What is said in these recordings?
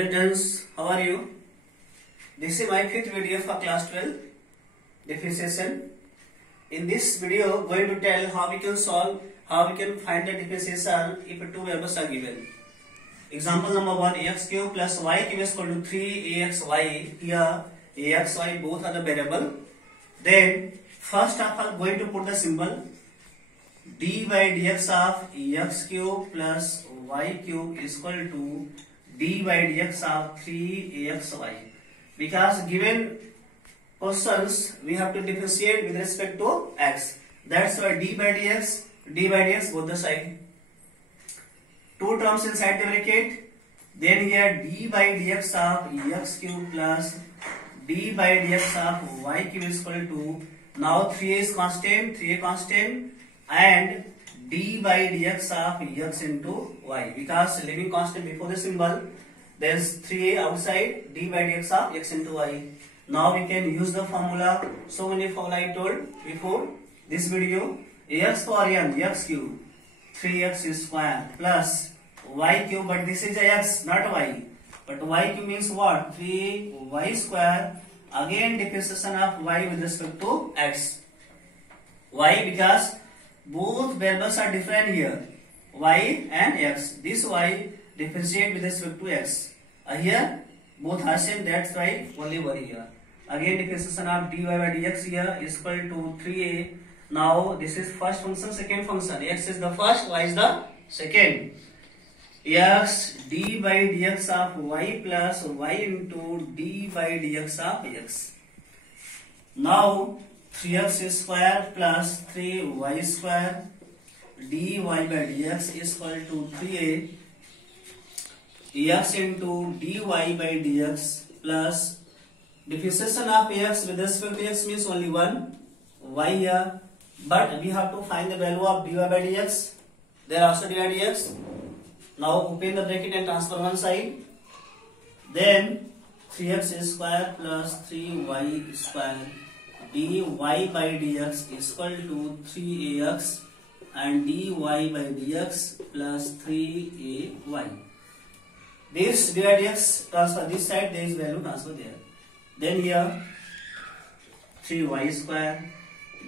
Students, how are you? This is my fifth video for class 12 differentiation. In this video, going to tell how we can solve, how we can find the differentiation if two variables are given. Example number 1, ax cube plus y cube is equal to 3axy. Here, ax, y both are the variable. Then, first of all, going to put the symbol d by dx of x cube plus y cube is equal to d by dx of 3axy. Because given questions, we have to differentiate with respect to x. That's why d by dx both the side. Two terms inside the bracket. Then here d by dx of x cube plus d by dx of y cube is equal to, now 3a is constant, 3a constant, and d by dx of x into y. Because leaving constant before the symbol, there is 3a outside, d by dx of x into y. Now we can use the formula. So many formula I told before this video. X for n, x cube, 3x square plus y cube, but this is a x, not y. But y cube means what? 3y square. Again differentiation of y with respect to x. Why? Because both variables are different here, y and x. This y differentiate with respect to x. Here both are same, that's why only y here. Again differentiation of dy by dx here is equal to 3a. Now this is first function, second function. X is the first, y is the second. X d by dx of y plus y into d by dx of x. Now 3x square plus 3y square dy by dx is equal to 3a x into dy by dx plus differentiation of x with respect to x means only one, y here, but we have to find the value of dy by dx. There also dy by dx. Now open the bracket and transfer one side. Then 3x square plus 3y square dy by dx is equal to 3ax and dy by dx plus 3ay. This dy by dx transfer this side, there is value transfer there. Then here 3y square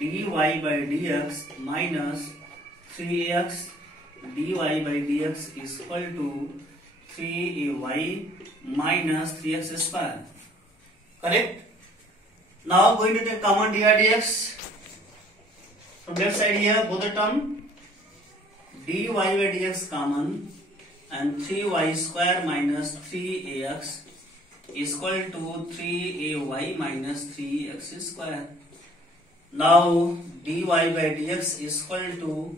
dy by dx minus 3ax dy by dx is equal to 3ay minus 3x square. Correct? Now going to take common dy dx from left side here, both the term dy by dx common and 3y square minus 3ax is equal to 3ay minus 3x square. Now dy by dx is equal to,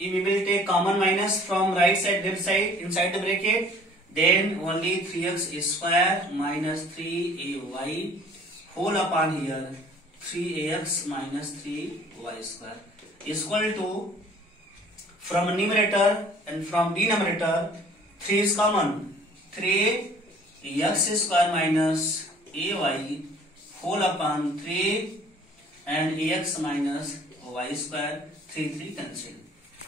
if we will take common minus from right side left side inside the bracket, then only 3x square minus 3ay whole upon here 3ax minus 3y square is equal to, from numerator and from denominator 3 is common, 3x square minus ay whole upon 3 and ax minus y square, 3 cancel.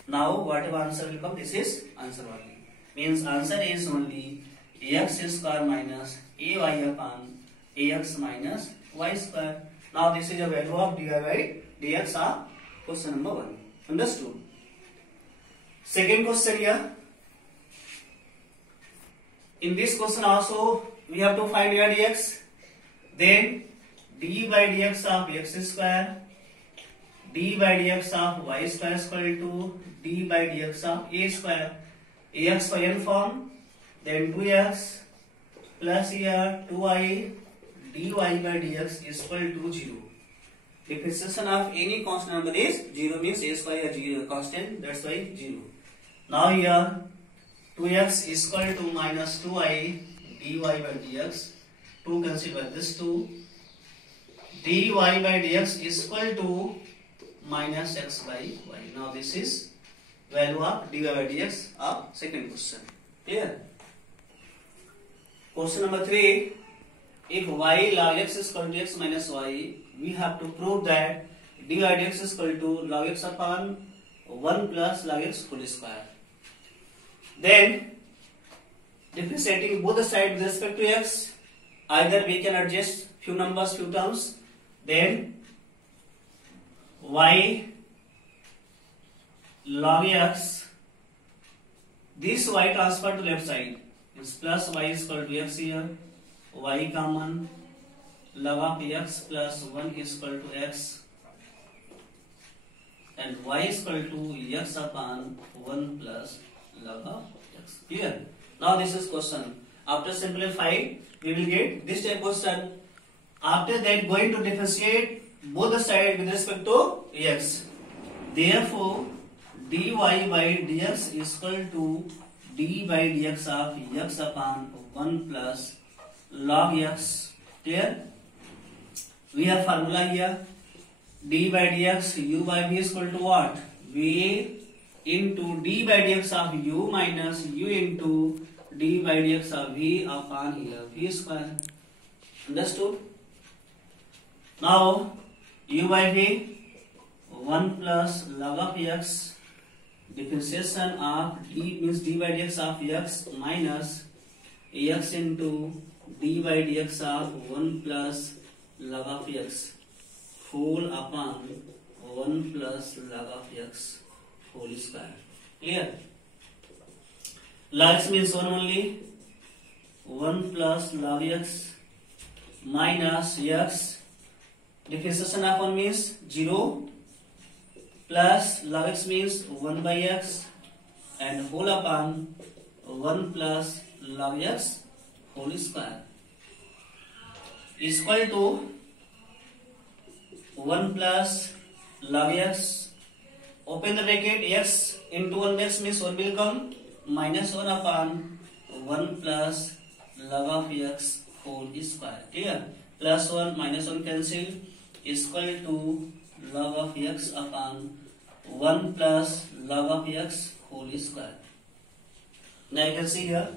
Now whatever answer will come, this is answer only. Means answer is only ax square minus ay upon ax minus y square. Now this is a value of dy by dx of question number 1. Understood? Second question here. In this question also we have to find dy dx. Then d by dx of x square, d by dx of y square is equal to d by dx of a square. Ax for n form, then 2x plus here 2y dy by dx is equal to 0. Differentiation of any constant number is 0, means a square is 0 constant, that's why 0. Now here 2x is equal to minus 2y dy by dx, 2 cancel by this 2, dy by dx is equal to minus x by y. Now this is value of dy by dx of second question. Clear? Question number 3. If y log x is equal to x minus y, we have to prove that dy dx is equal to log x upon 1 plus log x whole square. Then differentiating both the sides with respect to x, either we can adjust few numbers, few terms, then y log x, this y transfer to left side is plus y is equal to x here, y common, log of x plus 1 is equal to x, and y is equal to x upon 1 plus log of x. Clear? Now this is question. After simplifying, we will get this type of question. After that, going to differentiate both the sides with respect to x. Therefore, dy by dx is equal to d by dx of x upon 1 plus log x. Clear? We have formula here. D by dx u by v is equal to what? V into d by dx of u minus u into d by dx of v upon here v square. Understood? Now u by v 1 plus log of x, differentiation of d means d by dx of x minus x into d by dx of 1 plus log of x whole upon 1 plus log of x whole square. Clear? Log x means 1 only, 1 plus log x minus x, differentiation of 1 means 0, plus log x means 1 by x, and whole upon 1 plus log x whole square is equal to 1 plus log x, open the bracket, x into 1 x means 1 will come, minus 1 upon 1 plus log of x whole square. Clear? Plus 1 minus 1 cancel is equal to log of x upon 1 plus log of x whole square. Now you can see here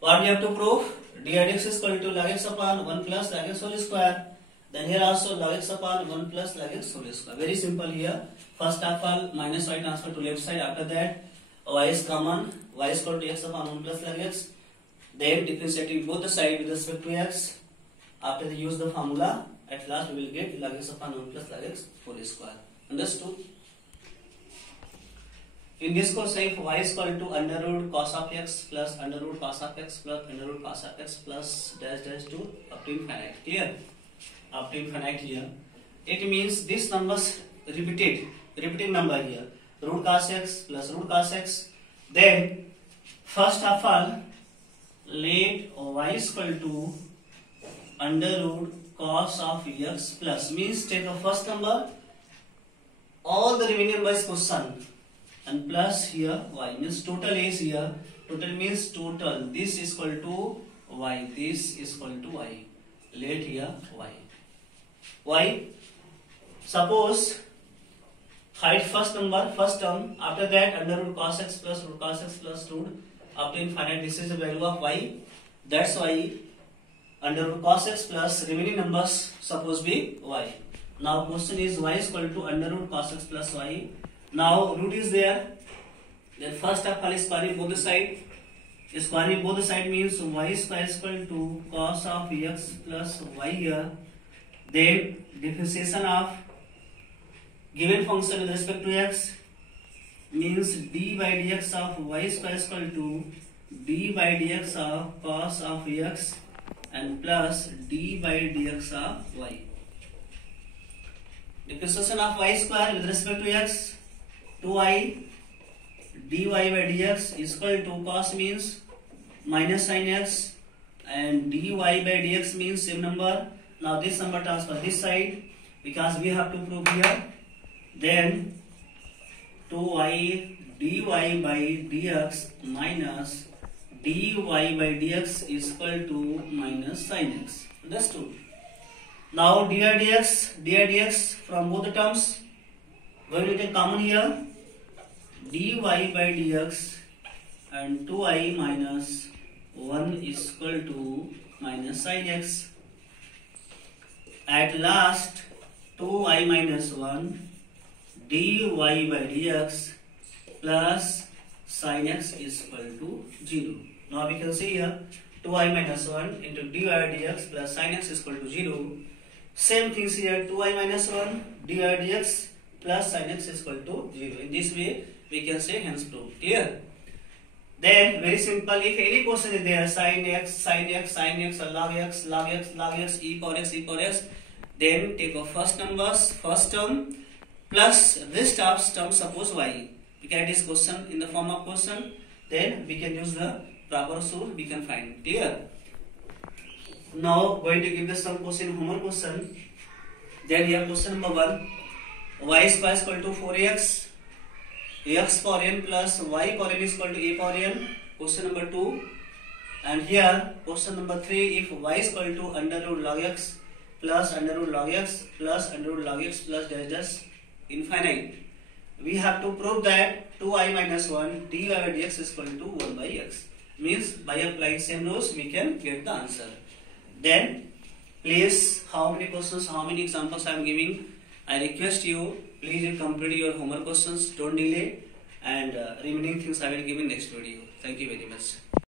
what we have to prove. D dx is equal to log x upon 1 plus log x whole square. Then here also log x upon 1 plus log x whole square. Very simple here. First of all, minus y transfer to left side. After that, y is common. Y is equal to x upon 1 plus log x. Then differentiating both the sides with respect to x. After they use the formula, at last we will get log x upon 1 plus log x whole square. Understood? In this course, if y is equal to under root cos of x plus under root cos of x plus under root cos of x plus dash dash to up to infinite. Clear? Up to infinite here. It means this numbers repeating number here. Root cos x plus root cos x. Then first of all, let y is equal to under root cos of x plus means take the first number, all the remaining numbers question, and plus here y means total is here. Total means total. This is equal to y. This is equal to y. Let here y. Y. Suppose hide first number, first term. After that under root cos x plus root up to infinite. This is the value of y. That's why under root cos x plus remaining numbers suppose be y. Now question is y is equal to under root cos x plus y. Now root is there. Then first of all squaring both the side. Squaring both the side means y square is equal to cos of x plus y here. Then differentiation of given function with respect to x means d by dx of y square is equal to d by dx of cos of x and plus d by dx of y. Differentiation of y square with respect to x, 2y dy by dx is equal to cos means minus sin x and dy by dx means same number. Now this number transfer this side because we have to prove here. Then 2y dy by dx minus dy by dx is equal to minus sin x. Understood? Now dx from both the terms, when we take common here, dy by dx and 2i minus 1 is equal to minus sin x. At last 2i minus 1 dy by dx plus sin x is equal to 0. Now we can see here 2i minus 1 into dy dx plus sin x is equal to 0. Same things here, 2i minus 1 dy dx plus sin x is equal to 0. In this way we can say hence proved. Clear? Then very simple, if any question is there, sin x, sin x, sin x, log x, log x, log x, e power x, e power x, then take of first numbers, first term plus rest of term, suppose y. We get this question in the form of question, then we can use the proper source, we can find. Clear? Now going to give the some question, homework question. Then here question number 1, y square is equal to 4x, x power n plus y power n is equal to a power n. Question number 2. And here question number 3, if y is equal to under root log x plus under root log x plus under root log x plus dash dash infinite, we have to prove that 2i minus 1 dy by dx is equal to 1 by x. Means by applying same rules we can get the answer. Then please, how many questions, how many examples I am giving, I request you, please you complete your homework questions, don't delay, and remaining things I will give in next video. Thank you very much.